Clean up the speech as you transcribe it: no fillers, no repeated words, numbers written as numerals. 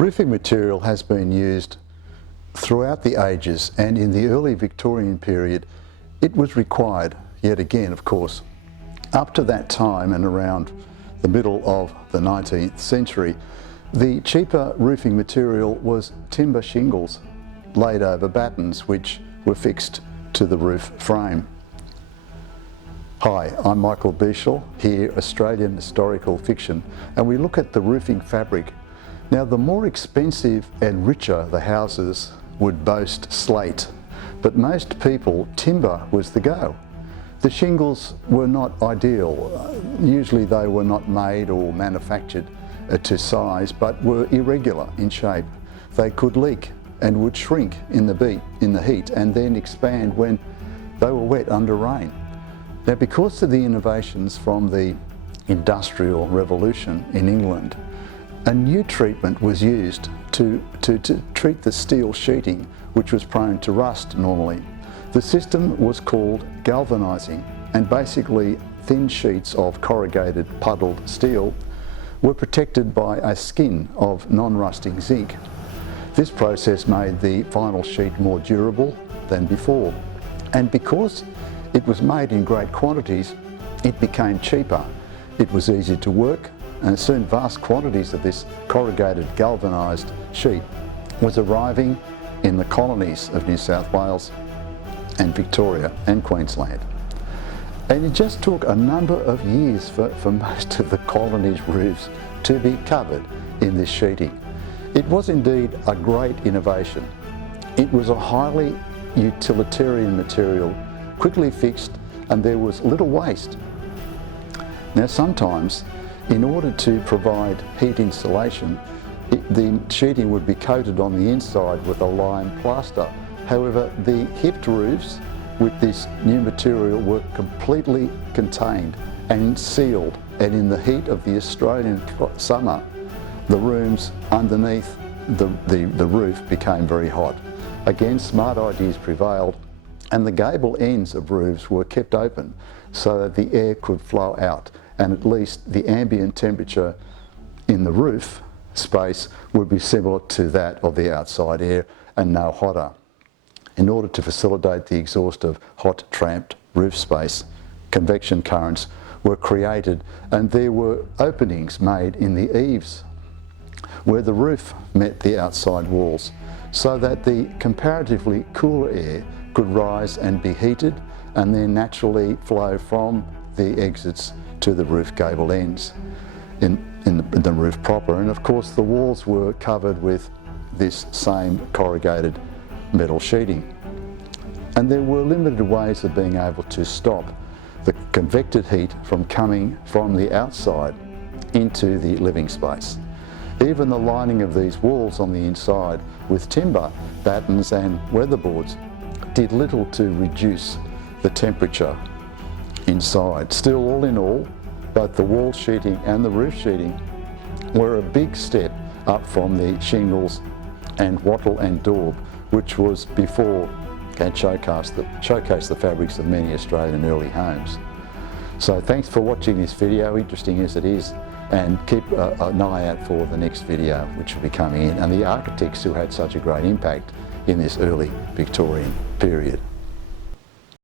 Roofing material has been used throughout the ages, and in the early Victorian period it was required, yet again of course. Up to that time and around the middle of the 19th century, the cheaper roofing material was timber shingles laid over battens which were fixed to the roof frame. Hi, I'm Michael Bieshel, here Australian Historical Fiction, and we look at the roofing fabric. Now, the more expensive and richer the houses would boast slate, but most people, timber was the go. The shingles were not ideal. Usually they were not made or manufactured to size, but were irregular in shape. They could leak and would shrink in the heat and then expand when they were wet under rain. Now, because of the innovations from the Industrial Revolution in England, a new treatment was used to treat the steel sheeting, which was prone to rust normally. The system was called galvanising, and basically thin sheets of corrugated puddled steel were protected by a skin of non-rusting zinc. This process made the final sheet more durable than before, and because it was made in great quantities, it became cheaper. It was easy to work, and soon vast quantities of this corrugated galvanised sheet was arriving in the colonies of New South Wales and Victoria and Queensland. And it just took a number of years for most of the colonies' roofs to be covered in this sheeting. It was indeed a great innovation. It was a highly utilitarian material, quickly fixed, and there was little waste. Now, sometimes, in order to provide heat insulation, the sheeting would be coated on the inside with a lime plaster. However, the hipped roofs with this new material were completely contained and sealed, and in the heat of the Australian summer, the rooms underneath the roof became very hot. Again, smart ideas prevailed, and the gable ends of roofs were kept open so that the air could flow out, and at least the ambient temperature in the roof space would be similar to that of the outside air and no hotter. In order to facilitate the exhaust of hot, trapped roof space, convection currents were created, and there were openings made in the eaves where the roof met the outside walls, so that the comparatively cooler air could rise and be heated and then naturally flow from the exits to the roof gable ends in the roof proper. And of course the walls were covered with this same corrugated metal sheeting. And there were limited ways of being able to stop the convected heat from coming from the outside into the living space. Even the lining of these walls on the inside with timber, battens and weatherboards did little to reduce the temperature inside. Still, all in all, both the wall sheeting and the roof sheeting were a big step up from the shingles and wattle and daub, which was before and showcased the fabrics of many Australian early homes. So thanks for watching this video, interesting as it is, and keep an eye out for the next video which will be coming in, and the architects who had such a great impact in this early Victorian period.